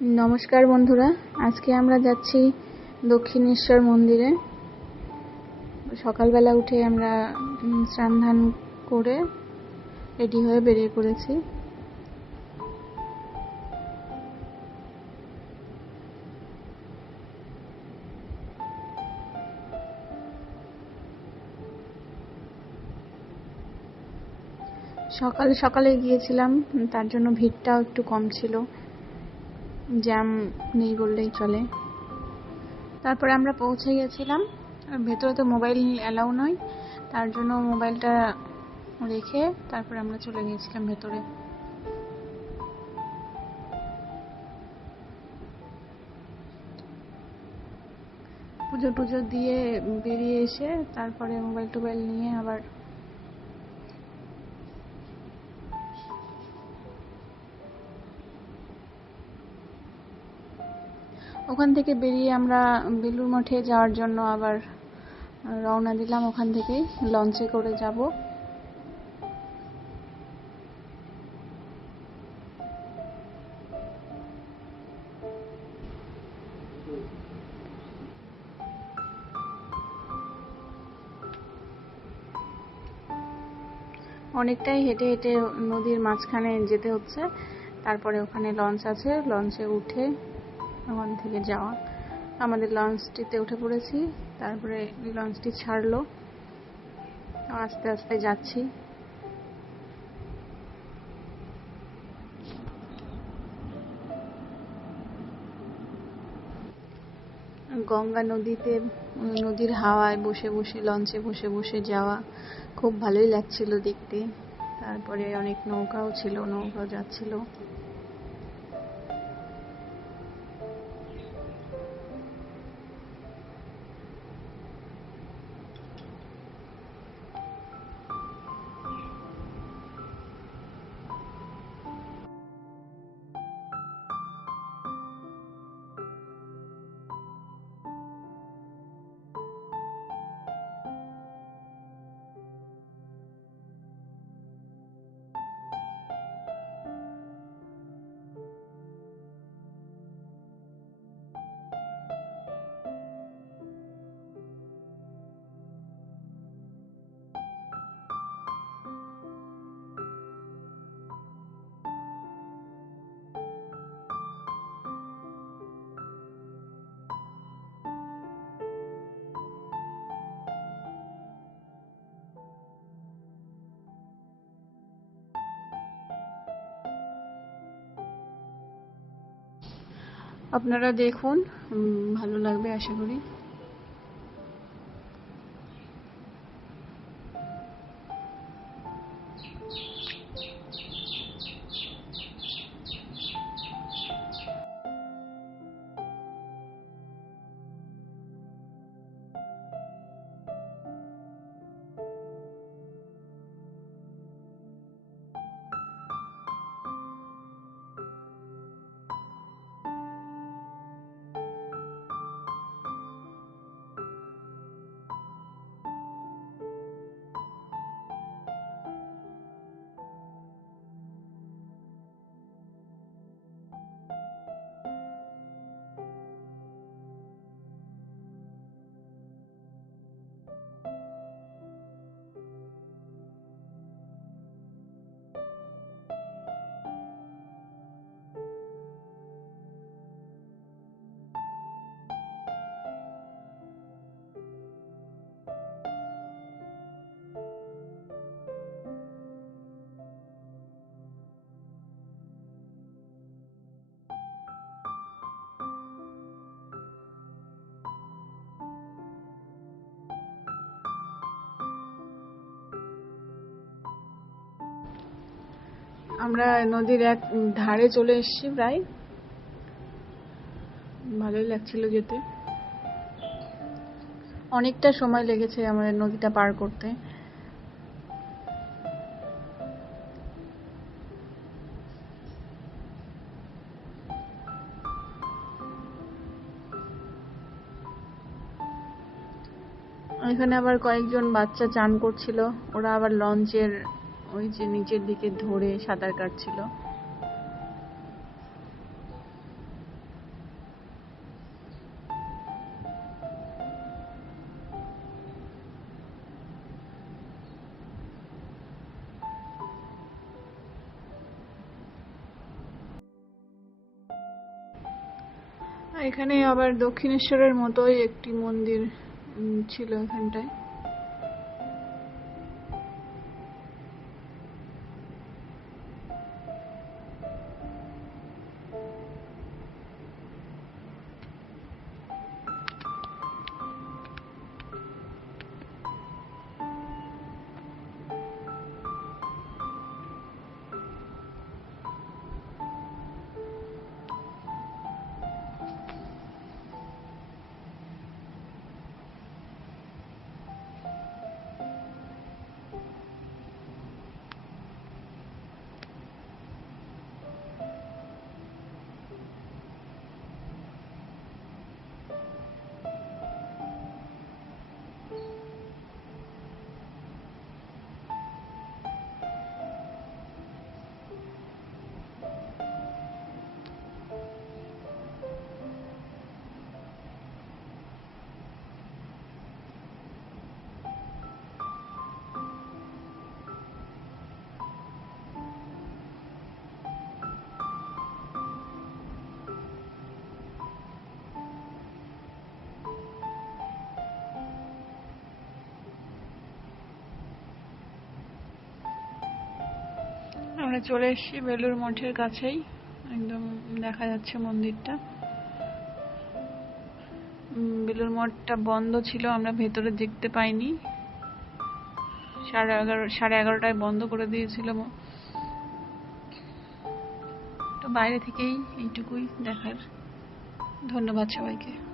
নমস্কার বন্ধুরা, আজকে আমরা যাচ্ছি দক্ষিণেশ্বর মন্দিরে। সকালবেলা উঠে আমরা স্নান করে রেডি হয়ে বেরিয়ে পড়েছি। সকাল সকালে গিয়েছিলাম, তার জন্য ভিড়টাও একটু কম ছিল। জ্যাম নেই বললেই চলে। তারপরে আমরা পৌঁছে গেছিলাম। ভেতরে তো মোবাইল অ্যালাউ নয়, তার জন্য মোবাইলটা রেখে তারপরে আমরা চলে গিয়েছিলাম ভেতরে। পুজো টুজো দিয়ে বেরিয়ে এসে তারপরে মোবাইল টোবাইল নিয়ে আবার ওখান থেকে বেরিয়ে আমরা বেলুর মঠে যাওয়ার জন্য আবার রওনা দিলাম ওখান থেকেই লঞ্চে করে যাব। অনেকটাই হেঁটে হেঁটে নদীর মাঝখানে যেতে হচ্ছে, তারপরে ওখানে লঞ্চ আছে লঞ্চে উঠে ওখান থেকে যাওয়া। আমাদের লঞ্চটিতে উঠে পড়েছি, তারপরে লঞ্চটি ছাড়লো। আস্তে আস্তে যাচ্ছি। গঙ্গা নদীতে নদীর হাওয়ায় বসে বসে লঞ্চে বসে বসে যাওয়া। খুব ভালোই লাগছিল দেখতে। তারপরে অনেক নৌকাও ছিল, নৌকাও যাচ্ছিল। আপনারা দেখুন। ভালো লাগবে আশা করি। আমরা নদীর এক ধারে চলে এসেছি প্রায়। ভালোই লাগছিল যেতে। অনেকটা সময় লেগেছে আমাদের নদীটা পার করতে। এখানে আবার কয়েকজন বাচ্চা চান করছিল। ওরা আবার লঞ্চের ওই যে নিচের দিকে ধরে সাঁতার কাটছিল। এখানে আবার দক্ষিণেশ্বরের মতোই একটি মন্দির ছিল এখানটায়। আমরা চলে এসেছি বেলুর মঠের কাছেই। একদম দেখা যাচ্ছে মন্দিরটা। বেলুর মঠটা বন্ধ ছিল, আমরা ভেতরে দেখতে পাইনি। সাড়ে এগারো, সাড়ে এগারোটায় বন্ধ করে দিয়েছিল তো বাইরে থেকেই এইটুকুই দেখার। ধন্যবাদ সবাইকে।